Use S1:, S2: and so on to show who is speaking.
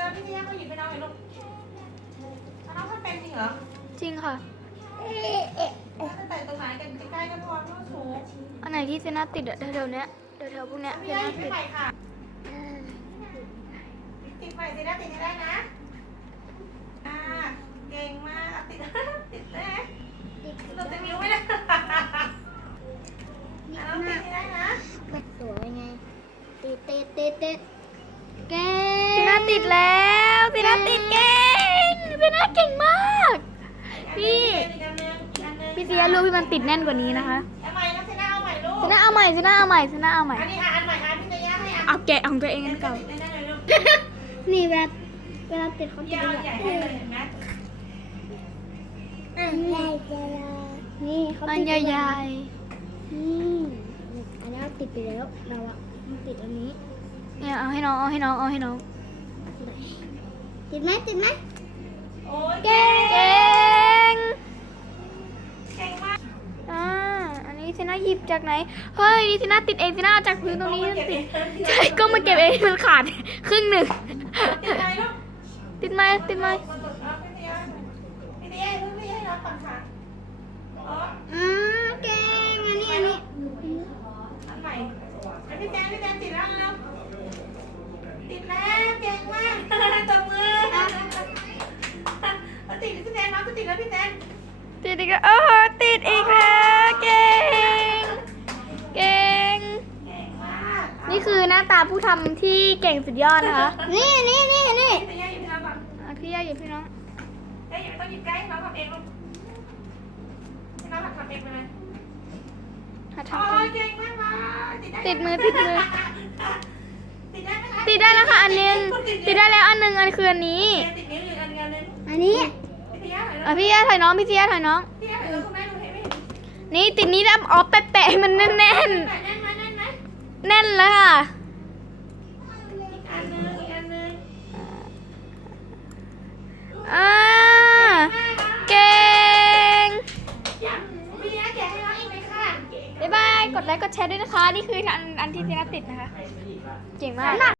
S1: วพี่เตี้ยเขาหยิบไปน้องหน่อยลูกน้องทำเป็นจริงเหรอ
S2: จริงค่ะ
S1: จะแต่ตรงไหนกันใกล้ๆกันพอน้องสูง
S2: อันไหนที่เซน่าติดอะแถวๆเนี้ยแถวๆพวกเนี้ยเซ
S1: พี่ได้
S2: น่า
S1: หยิบ
S2: ติด
S1: ไปค่ะติดใหม่ติดได้ติดให้ได้นะเก่งมากติดติดแน่เราจะนิ้วไม่ได้น้องติดให้ได้นะ
S3: มันสวยไงติดเก่
S2: เซน่าติดแล้วเซน่าติดเก่งเซน่าเก่งมาก พี่เซียรู้พี่มันติดแน่นกว่านี้นะคะ
S1: เอาใหม่นะเซน่าเอาใหม่ลูก
S2: เซน่าเอาใหม่เซน่าเอาใหม่เซน่าเอาใหม่
S1: อันนี้อันใหม่พี่จะย่าให้
S2: เอาแกะของตัวเองกันก่อน
S1: ติดได้เลยลูก
S3: นี่เวลาติดเขาติด
S1: ย่า
S3: แบ
S1: เอา
S3: บ
S1: ใหญ่ให้เลยเห็นไหม
S3: ใหญ่จะรอนี่เขา
S2: อัน
S3: ติด
S2: ใหญ่
S3: นี่อันนี้เราติดไปแล้วเราอะมันติดอันนี้
S2: ๆเนี่ยเอาให้น้องเอาให้น้องเอาให้น้อง
S3: ติดไหม
S1: โอ้ย
S2: เก่ง
S1: เก่งมาก
S2: อันนี้เซน่าหยิบจากไหนเฮ้ยนี่เซน่าติดเองเซน่าเอาจากพื้นตรงนี้ติดใช่ก็มาเก็บเองมันขาดครึ่งหนึ่ง
S1: ติดไหมลูก
S2: ติดไหมติดไหม
S1: มาตรวจพี่เตี้ยพี่ให้รับก่อนค่ะอ๋อ
S3: เก่งอันนี้
S1: อันใหม่พี่แจนติดแล้วแล้วติดแล้วเก่งมากตบมือติดพี่แจนน้องจะติดแล้วพี่แจน
S2: ติดอีกแล้วโอ้โหติดอีกแล้วเก่งเก่ง
S1: เก่งมาก
S2: นี่คือหน้าตาผู้ทำที่เก่งสุดยอดนะคะ
S3: นี่
S1: พี่เตี้ยหยิบให้เราก่อน
S2: พี่ย่าหยิบพี่น้อง
S1: เอ้ยไม่ต้องหยิบใกล้น้องทำเองลูกให้น้องทำเองไปเลย
S2: หัด
S1: โอ้
S2: ทำ
S1: ยเก่งมากติดได้
S2: ติดมือติดมือ
S1: ติดได้ไหมคะ
S2: ติดได้แล้วค่ะอันนึงติดได้แล้วอันนึงอันคืออันนี้
S1: ติดนิ้วอยู่อันนึง
S3: อันนี้
S1: พี่เตี้ย
S2: พี่ย่าถ่ายน้องพี่ย่าถ่ายน้อง
S1: พี่เตี้ยคุณแม่ดูให้ไม่เห็น
S2: นี่ติดนี้แล้วอ๋อแปะๆให้มันแน่น
S1: แน่นไหม
S2: ๆแน่นแล้วค่ะ
S1: อีกอันนึง
S2: เก่ง
S1: อยากพี่เตี้ยแกะให้น้องอีกไหมค่ะ
S2: บ๊ายบายกดไลค์กดแชร์ด้วยนะคะนี่คืออันที่เซน่าติดนะคะเก่งมาก